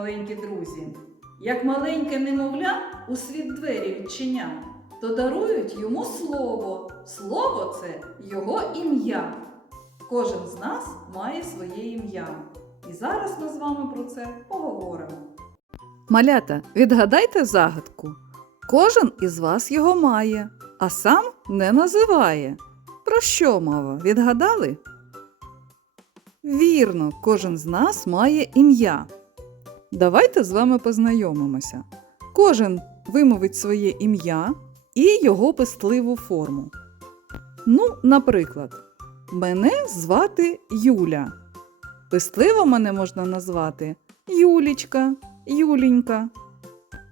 дорогенькі друзі. Як маленьке немовля у світ двері відчиня, то дарують йому слово. Слово це його ім'я. Кожен з нас має своє ім'я. І зараз ми з вами про це поговоримо. Малята, відгадайте загадку. Кожен із вас його має, а сам не називає. Про що мова? Відгадали? Вірно, кожен з нас має ім'я. Давайте з вами познайомимося. Кожен вимовить своє ім'я і його пестливу форму. Ну, наприклад, мене звати Юля. Пестливо мене можна назвати Юлічка, Юлінька.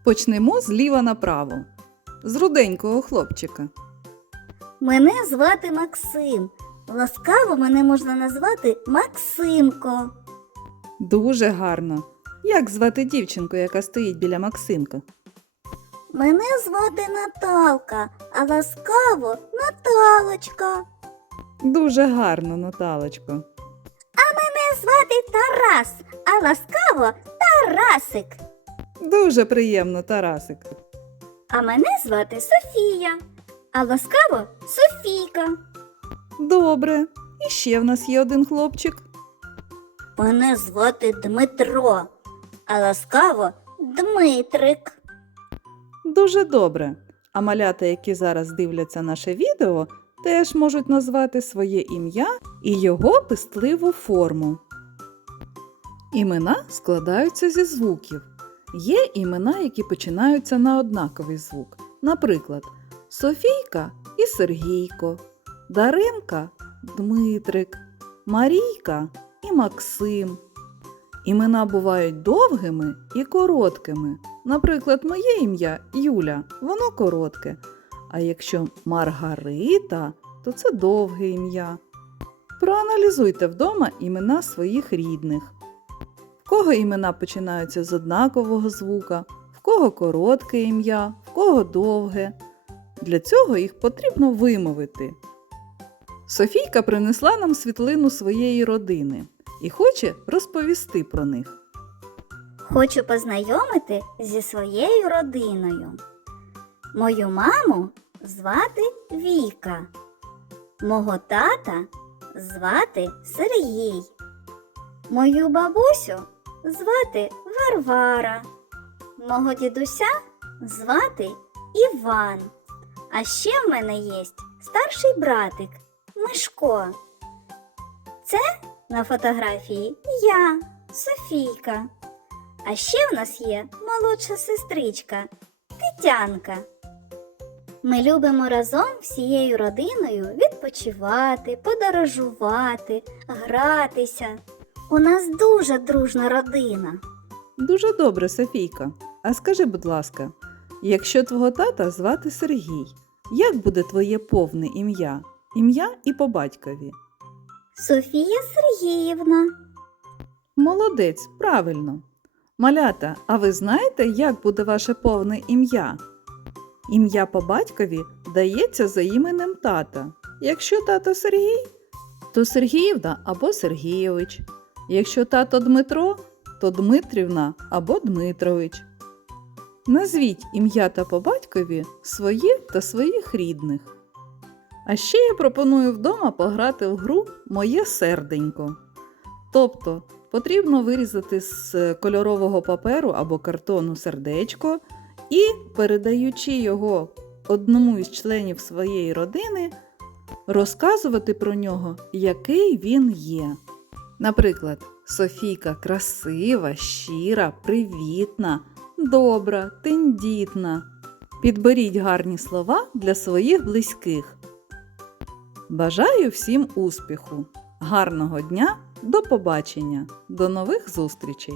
Почнемо зліва направо, з руденького хлопчика. Мене звати Максим. Ласкаво мене можна назвати Максимко. Дуже гарно. Як звати дівчинку, яка стоїть біля Максимка? Мене звати Наталка, а ласкаво Наталочка. Дуже гарно, Наталочко. А Мене звати Тарас, а ласкаво Тарасик. Дуже приємно, Тарасик. А мене звати Софія, а ласкаво Софійка. Добре. І ще в нас є один хлопчик. Мене звати Дмитро, а ласкаво Дмитрик. Дуже добре. А малята, які зараз дивляться наше відео, теж можуть назвати своє ім'я і його пестливу форму. Імена складаються зі звуків. Є імена, які починаються на однаковий звук. Наприклад, Софійка і Сергійко, Даринка Дмитрик, Марійка і Максим. Імена бувають довгими і короткими. Наприклад, моє ім'я Юля, воно коротке. А якщо Маргарита, то це довге ім'я. Проаналізуйте вдома імена своїх рідних. В кого імена починаються з однакового звука, в кого коротке ім'я, в кого довге. Для цього їх потрібно вимовити. Софійка принесла нам світлину своєї родини і хоче розповісти про них. Хочу познайомити зі своєю родиною. Мою маму звати Віка. Мого тата звати Сергій. Мою бабусю звати Варвара. Мого дідуся звати Іван. А ще в мене є старший братик Мишко. Це на фотографії я, Софійка. А ще в нас є молодша сестричка Тетянка. Ми любимо разом всією родиною відпочивати, подорожувати, гратися. У нас дуже дружна родина. Дуже добре, Софійка. А скажи, будь ласка, якщо твого тата звати Сергій, як буде твоє повне ім'я? Ім'я і по батькові? Софія Сергіївна. Молодець, правильно. Малята, а ви знаєте, як буде ваше повне ім'я? Ім'я по батькові дається за іменем тата. Якщо тато Сергій, то Сергіївна або Сергійович. Якщо тато Дмитро, то Дмитрівна або Дмитрович. Назвіть ім'я та по батькові своє та своїх рідних. А ще я пропоную вдома пограти в гру Моє серденько. Тобто потрібно вирізати з кольорового паперу або картону сердечко і, передаючи його одному із членів своєї родини, розказувати про нього, який він є. Наприклад, Софійка красива, щира, привітна, добра, тендітна. Підберіть гарні слова для своїх близьких. Бажаю всім успіху, гарного дня, до побачення, до нових зустрічей!